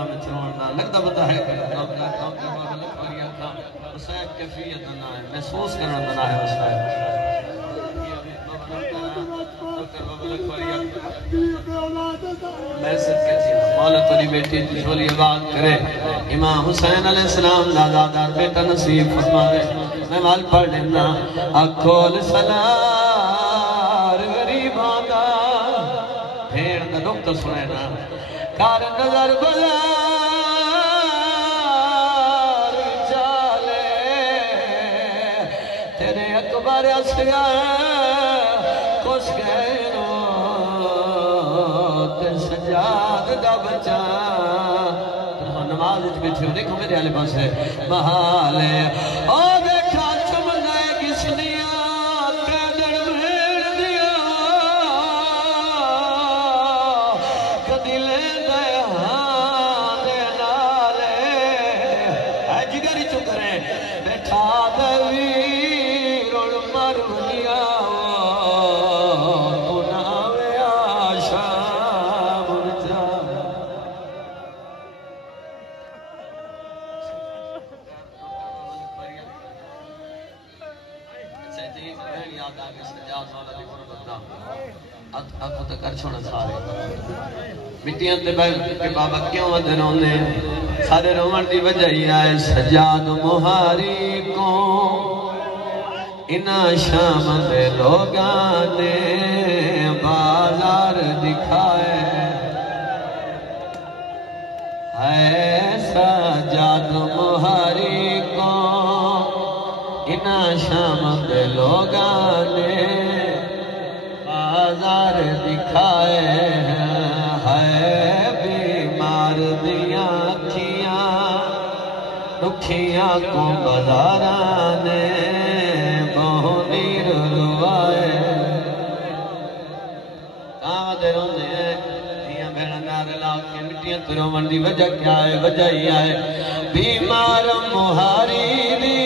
اللہ میں چروڑنا لگتا پتا ہے کہ رب کا کام کا بابا لکھوڑیا تھا حسین کیفیت نہ ہے محسوس کرنا نہ ہے حسین میں سب کہتی ہوں مولا تری بیٹی جھولی بات کرے امام حسین علیہ السلام دادار بیٹا نصیب فرمائے میں مال پڑھ لینا اکھول سلار غریب آدھا بھیڑ دا ڈاکٹر سنے نا کار نظر بزار چالے تیرے اکبر اسگار کس گئے نو تے سجاد دا بچا نماز اچھ بیٹھے ہو دیکھو میرے آلے پاس ہے محالے او دیکھا چمنے کس دیا قیدر بھیڑ دیا کدی لے دے ہاں دے نالے اے جگری چکرے بیٹھا دویر اور مرونیا اکھو تکر چھوڑا سارے مٹیاں تے کہ بابا کیوں ودنوں نے سارے رومن دی وجہ ہی آئے سجاد مہاری کو انہا شام دے لوگانے بازار دکھائے ہے سجاد مہاری کو انہا شام دے لوگانے بازار دکھائے ہے بیمار دیاں کھیاں رکھیاں کو بازارانے بہنیر روائے کہاں دے روندے ہیں دیاں بہن نار لاکھ مٹیاں تروں مندی وجہ کیا ہے وجہ ہی آئے بیمار مہاری دی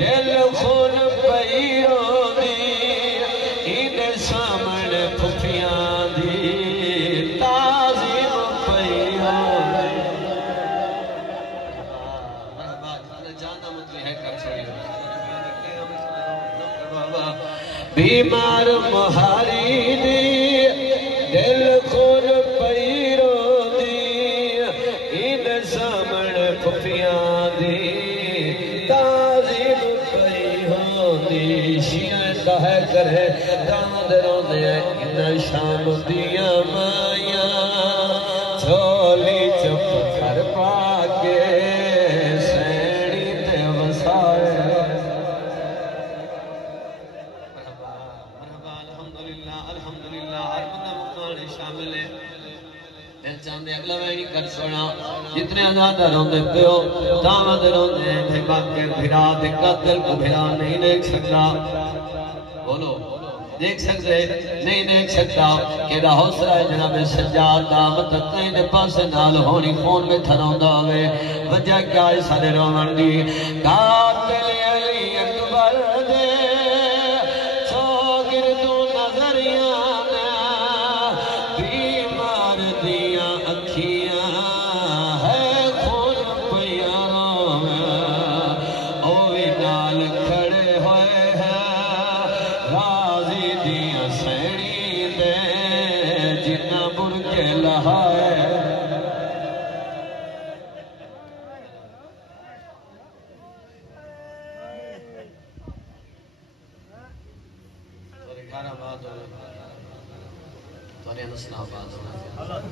دل خون پیرو دی ایدے سامن پھپیاں دی تازیم پیرو دی جانا مطلی ہے کر چھوڑی بیمار مہاری دی دل خون پیرو دی ایدے سامن پھپیاں دی تازیم پیرو دی شیعہ کہہ کرے دامد روندے انہا شام دیاں مائیاں چھولی چپ کر پاکے سینی تے وسائے مرحبا الحمدللہ الحمدللہ ہر بندہ مقام شامل ہے دل چاندے اگلا وینی کر چھوڑا جتنے آزادہ روندے پیو دامد روندے بھائی باقی بھرا دکھا دل کو بھرا نہیں دیکھ سکتا بولو دیکھ سکتے نہیں دیکھ سکتا کہ دا حوصلہ ہے جناب سجاد دامت کہیں دے پاس نال ہونی فون میں تھروندا ہوئے وجہ کیا ہے سارے رومن دی قاتل علی اکبر دے چوگردو نظریاں بیمار دیاں اکھیاں ہے خون پیاروں اوی نال کھڑے ہوئے ہیں راضی دیاں سینی دے جنہ برکے لہائے تو 11 بعد ہو تو 9 بعد ہو